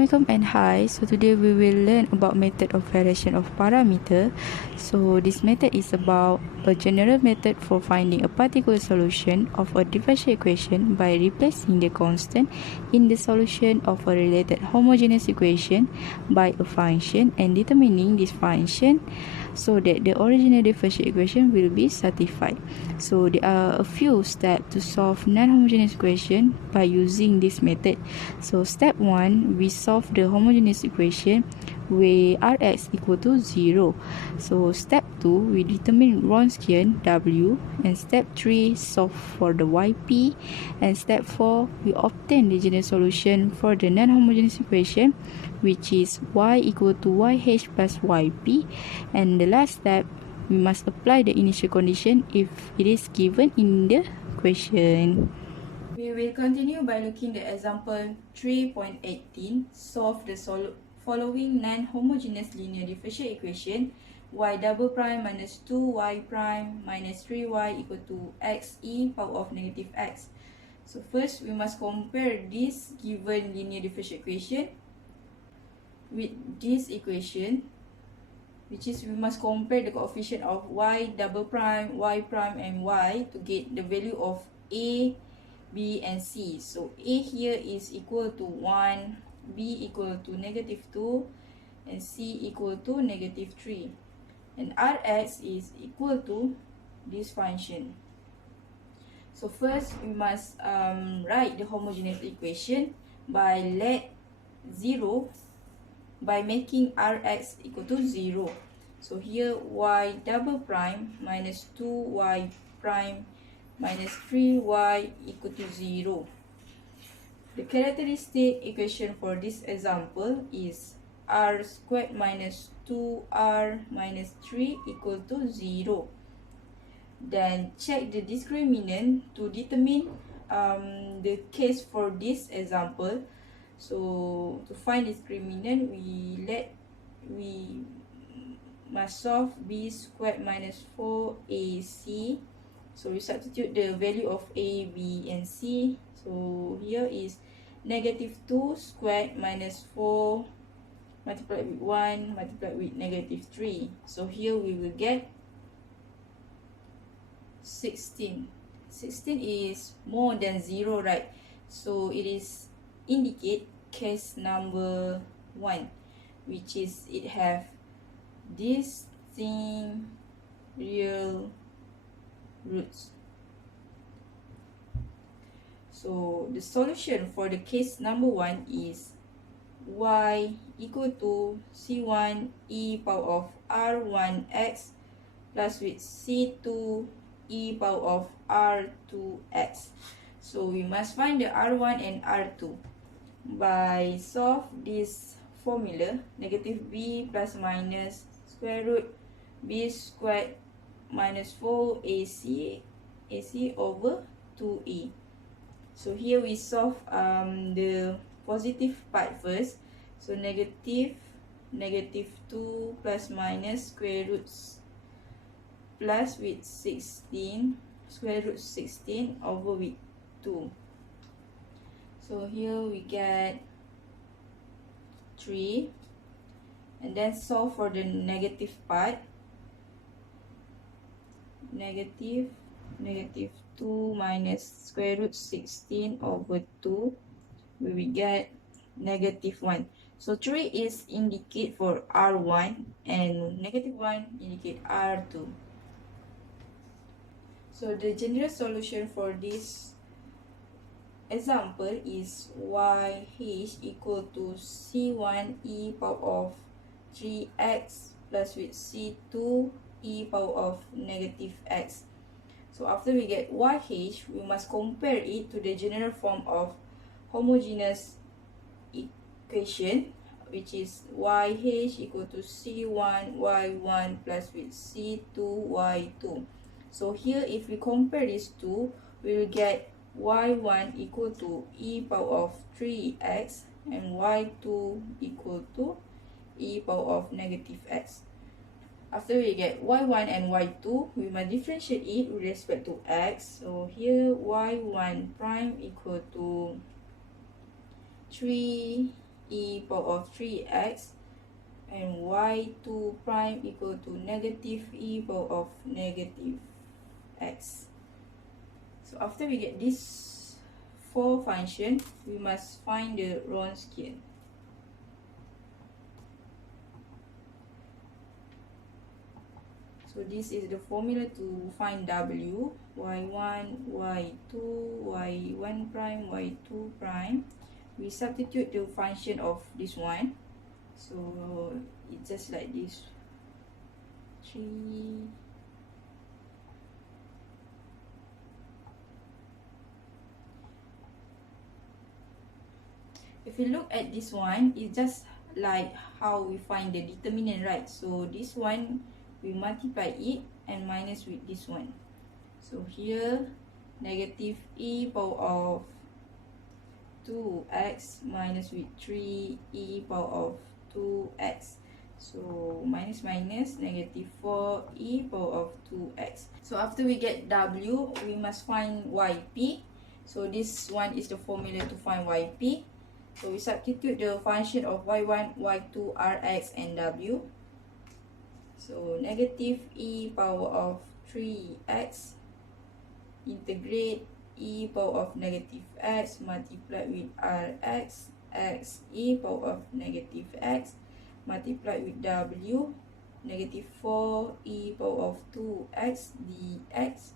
Assalamualaikum and hi. So today we will learn about method of variation of parameter. So this method is about a general method for finding a particular solution of a differential equation by replacing the constant in the solution of a related homogeneous equation by a function and determining this function so that the original differential equation will be satisfied. So there are a few steps to solve non-homogeneous equation by using this method. So step 1, we solve the homogeneous equation where Rx equal to 0. So step 2, we determine Wronskian W, and step 3, solve for the Yp, and step 4, we obtain the general solution for the non-homogeneous equation, which is y equal to yh plus yp, and the last step, we must apply the initial condition if it is given in the question. We will continue by looking at example 3.18. Solve the following non-homogeneous linear differential equation: y double prime minus 2y prime minus 3y equal to x e power of negative x. So first, we must compare this given linear differential equation with this equation, which is we must compare the coefficient of y double prime, y prime, and y to get the value of a, b, and c. So a here is equal to 1, b equal to negative 2, and c equal to negative 3. And Rx is equal to this function. So first, we must write the homogeneous equation by let 0 by making Rx equal to 0. So here y double prime minus 2y prime minus 3y equal to 0. The characteristic equation for this example is r squared minus 2r minus 3 equal to 0. Then check the discriminant to determine the case for this example. So to find discriminant, we must solve b squared minus 4ac. So we substitute the value of a, b, and c. So here is negative 2 squared minus 4 multiplied with 1 multiplied with negative 3. So here we will get 16. 16 is more than 0, right? So it is indicate case number 1, which is it have distinct real roots. So the solution for the case number 1 is y equal to c1 e power of r1x plus with c2 e power of r2x. So we must find the r1 and r2 by solve this formula, negative b plus minus square root b squared minus 4ac over 2a. So here we solve the positive part first. So negative 2 plus minus square roots plus with 16 square root 16 over with 2. So here we get 3, and then solve for the negative part. Negative 2 minus square root 16 over 2, we will get negative 1. So 3 is indicate for R1 and negative 1 indicate R2. So the general solution for this example is yh equal to c1 e power of 3x plus with c2 e power of negative x. So after we get yh, we must compare it to the general form of homogeneous equation, which is yh equal to c1 y1 plus with c2 y2. So here if we compare these two, we will get y1 equal to e power of 3x and y2 equal to e power of negative x. After we get y1 and y2, we must differentiate it with respect to x. So here y1 prime equal to 3 e power of 3x, and y2 prime equal to negative e power of negative x. So after we get this four function, we must find the Wronskian. So this is the formula to find w, y1, y2, y1 prime, y2 prime. We substitute the function of this one. So it's just like this. 3. If you look at this one, it's just like how we find the determinant, right? So this one, we multiply it and minus with this one. So here, negative e power of 2x minus with 3 e power of 2x. So minus minus, negative 4 e power of 2x. So after we get w, we must find yp. So this one is the formula to find yp. So we substitute the function of y1, y2, rx, and w. So negative e power of 3x integrate e power of negative x multiplied with rx x e power of negative x multiplied with w, negative 4 e power of 2x dx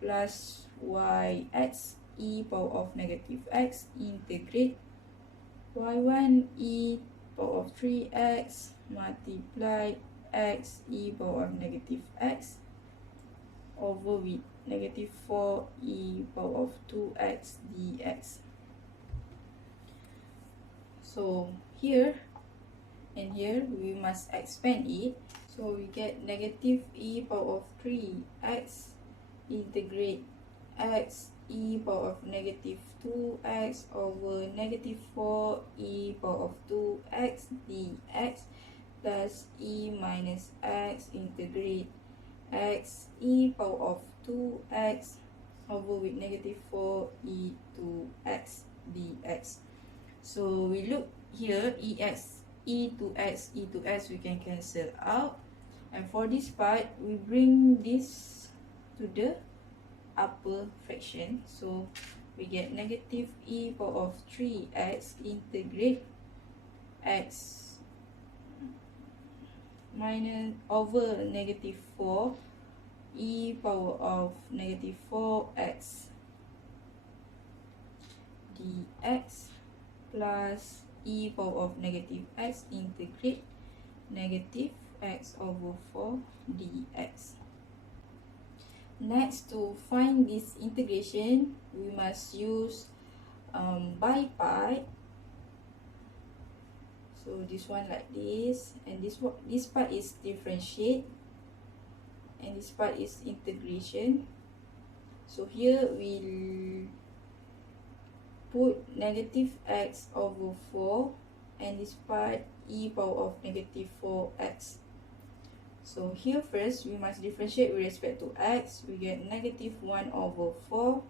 plus yx e power of negative x integrate y1 e power of 3x multiplied x e power of negative x over with negative 4 e power of 2x dx. So here and here we must expand it. So we get negative e power of 3x integrate x e power of negative 2x over negative 4 e power of 2x dx plus e minus x integrate x e power of 2x over with negative 4 e to x dx. So we look here, e to x we can cancel out, and for this part we bring this to the upper fraction. So we get negative e power of 3x integrate x minus over negative 4 e power of negative 4x dx plus e power of negative x integrate negative x over 4 dx. Next, to find this integration, we must use by part. So this one like this, and this part is differentiate, and this part is integration. So here we'll put negative x over 4, and this part e power of negative 4x. So here first we must differentiate with respect to x. We get negative 1 over 4,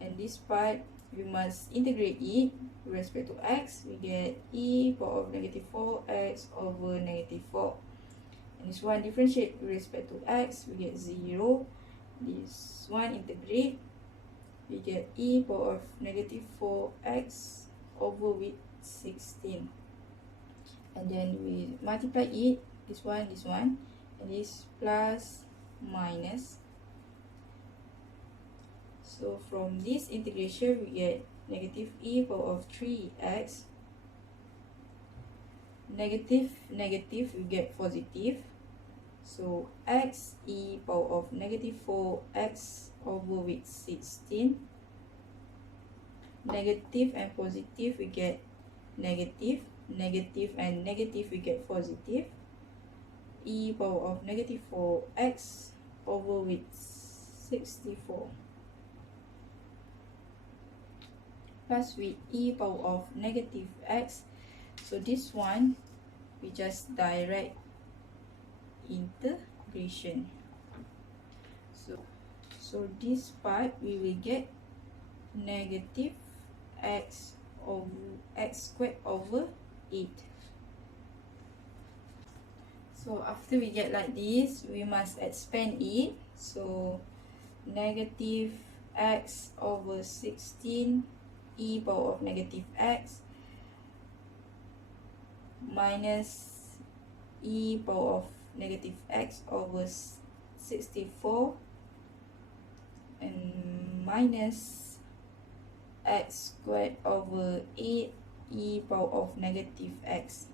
and this part we must integrate it with respect to x. We get e power of negative 4x over negative 4, and this one differentiate with respect to x. We get 0. This one integrate, we get e power of negative 4x over with 16, and then we multiply it, this one, and this plus minus. So from this integration we get negative e power of 3x, negative we get positive. So x e power of negative 4x over with 16, negative and positive we get negative, and negative we get positive, e power of negative 4x over with 64 plus with e power of negative x. So this one we just direct integration. So this part we will get negative x of x squared over 8. So after we get like this, we must expand it. So negative x over 16 e power of negative x minus e power of negative x over 64 and minus x squared over 8 e power of negative x.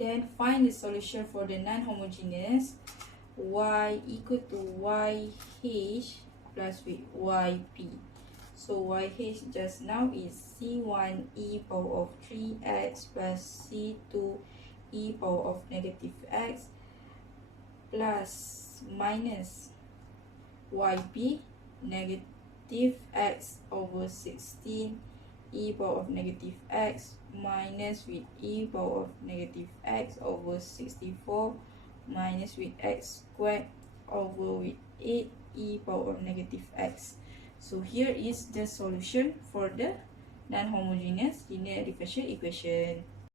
Then find the solution for the non-homogeneous y equal to yh plus with yp. So yh just now is c1 e power of 3x plus c2 e power of negative x plus minus yp negative x over 16 e power of negative x minus with e power of negative x over 64 minus with x squared over with 8 e power of negative x. So here is the solution for the non-homogeneous linear differential equation.